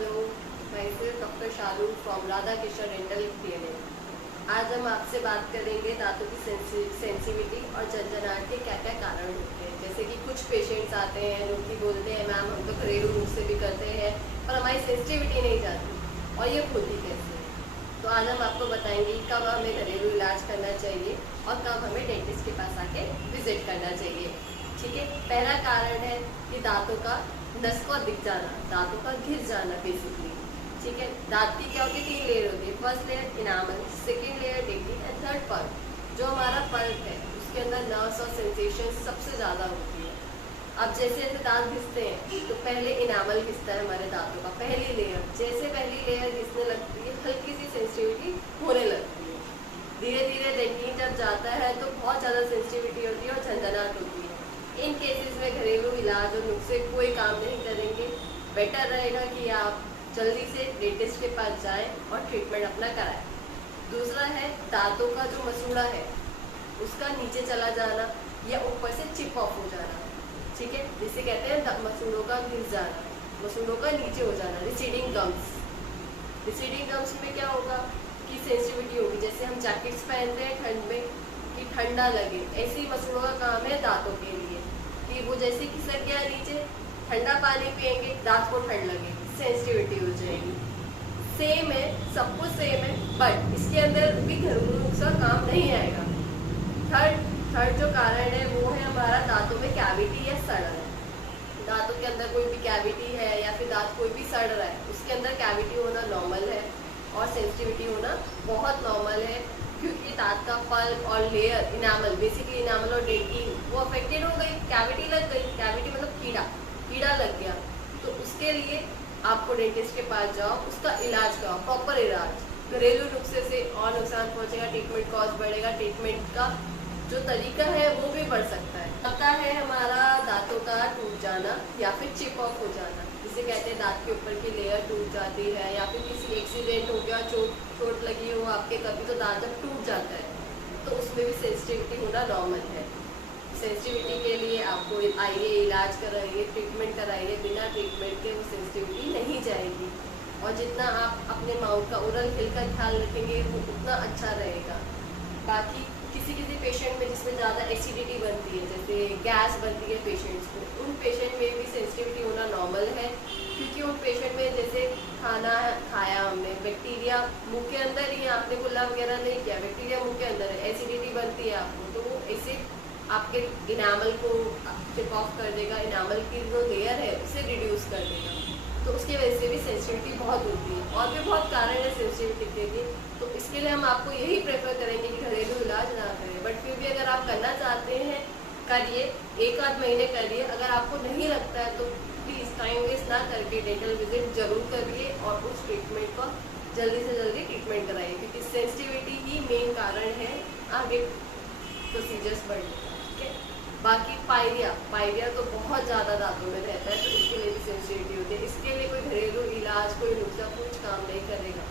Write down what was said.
Hello, मैं doctor Shalu from Radha Kishan dental clinic. आज हम आपसे बात करेंगे दांतों की सेंसिटिविटी और झंझनाहट के क्या क्या कारण होते हैं। जैसे कि कुछ पेशेंट्स आते हैं जो कि बोलते हैं मैम हम तो घरेलू नुस्खे भी करते हैं पर हमारी सेंसिटिविटी नहीं जाती और ये होती कैसे है। तो आज हम आपको बताएंगे कब हमें घरेलू इलाज करना चाहिए और कब हमें डेंटिस्ट के पास आके विजिट करना चाहिए। ठीक है, पहला कारण है कि दांतों का नस को दिख जाना, दांतों का घिस जाना बेसिकली। ठीक है, दांत की क्या होती है, 3 लेयर होती है। First layer enamel, second layer dentine and third pulp. जो हमारा पल्प है उसके अंदर नर्व्स और सेंसेशन सबसे ज़्यादा होती है। अब जैसे जैसे दांत घिसते हैं तो पहले इनामल घिसता है हमारे दांतों का, पहली लेयर। जैसे पहली लेयर घिसने लगती है हल्की सी सेंसिटिविटी होने लगती है। धीरे धीरे डेंटिन जब जाता है तो बहुत ज़्यादा सेंसिटिविटी होती है और झंझनाहट होती है। इन केसेस में घरेलू इलाज और नुस्खे कोई काम नहीं करेंगे। बेटर रहेगा कि आप जल्दी से डेंटिस्ट के पास जाएं और ट्रीटमेंट अपना कराएं। दूसरा है दांतों का जो मसूड़ा है उसका नीचे चला जाना या ऊपर से चिप ऑफ हो जाना। ठीक है, जिसे कहते हैं मसूड़ों का घिस जाना, मसूड़ों का नीचे हो जाना, रिसीडिंग गम्स। रिसीडिंग गम्स में क्या होगा कि सेंसिटिविटी होगी। जैसे हम जैकेट्स पहनते हैं ठंड में कि ठंडा लगे, ऐसे ही मसूड़ों का काम है दांतों के लिए कि वो जैसे खिसक गया नीचे, ठंडा पानी पिएंगे दांत को ठंड लगेगी, सेंसिटिविटी हो जाएगी। सेम है, सब कुछ सेम है, बट इसके अंदर भी घरेलू नुस्खा काम नहीं आएगा। थर्ड जो कारण है वो है हमारा दांतों में कैविटी या सड़न। दांतों के अंदर कोई भी कैविटी है या फिर दांत कोई भी सड़ रहा है, उसके अंदर कैविटी होना नॉर्मल है और सेंसिटिविटी होना बहुत नॉर्मल है। क्योंकि दांत का पल्प और लेयर इनामल, बेसिकली इनामल और डेंटिन वो अफेक्टेड हो गई, कैविटी लग गई। कैविटी मतलब कीड़ा लग गया। तो उसके लिए आपको डेंटिस्ट के पास जाओ, उसका इलाज कराओ, प्रॉपर इलाज। घरेलू नुस्खे से और नुकसान पहुंचेगा, ट्रीटमेंट कॉस्ट बढ़ेगा, ट्रीटमेंट का जो तरीका है वो भी बढ़ सकता है। पता है हमारा दांतों का टूट जाना या फिर चिप ऑफ हो जाना, जिसे कहते हैं दांत के ऊपर की लेयर टूट जाती है या फिर किसी एक्सीडेंट हो गया, चोट लगी हो आपके कभी, तो दांत जब टूट जाता है तो उसमें भी सेंसिटिविटी होना नॉर्मल है। सेंसिटिविटी के लिए आपको आइए, इलाज कराइए, ट्रीटमेंट कराइए। बिना ट्रीटमेंट के वो सेंसिटिविटी नहीं जाएगी और जितना आप अपने माउथ का ओरल हेल्थ का ख्याल रखेंगे वो उतना अच्छा रहेगा। बाकी किसी पेशेंट में जिसमें ज़्यादा एसिडिटी बनती है, जैसे गैस बनती है पेशेंट्स को, उन पेशेंट में भी सेंसिटिविटी होना नॉर्मल है। क्योंकि उन पेशेंट में जैसे खाना खाया हमने, बैक्टीरिया मुंह के अंदर ही, आपने कुल्ला वगैरह नहीं किया, बैक्टीरिया मुंह के अंदर है, एसिडिटी बनती है आपको, तो वो एसिड आपके इनामल को चिप ऑफ कर देगा, इनामल की जो लेयर है उसे रिड्यूस कर देगा। तो उसकी वजह से भी सेंसिटिविटी बहुत होती है। और भी बहुत कारण है सेंसिटिविटी के लिए, तो इसके लिए हम आपको यही प्रेफर करेंगे कि घरेलू इलाज ना करें। बट फिर भी अगर आप करना चाहते हैं करिए, 1 आध महीने करिए। अगर आपको नहीं लगता है तो प्लीज़ टाइम वेस्ट ना करके डेंटल विजिट जरूर करिए और उस ट्रीटमेंट का जल्दी से जल्दी ट्रीटमेंट कराइए। क्योंकि सेंसिटिविटी ही मेन कारण है आगे प्रोसीजर्स बढ़ने का। ठीक है, बाकी पायरिया तो बहुत ज़्यादा दांतों में रहता है, तो इसके लिए भी सेंसिटिविटी होती है। इसके लिए कोई घरेलू इलाज, कोई नुस्खा कुछ काम नहीं करेगा।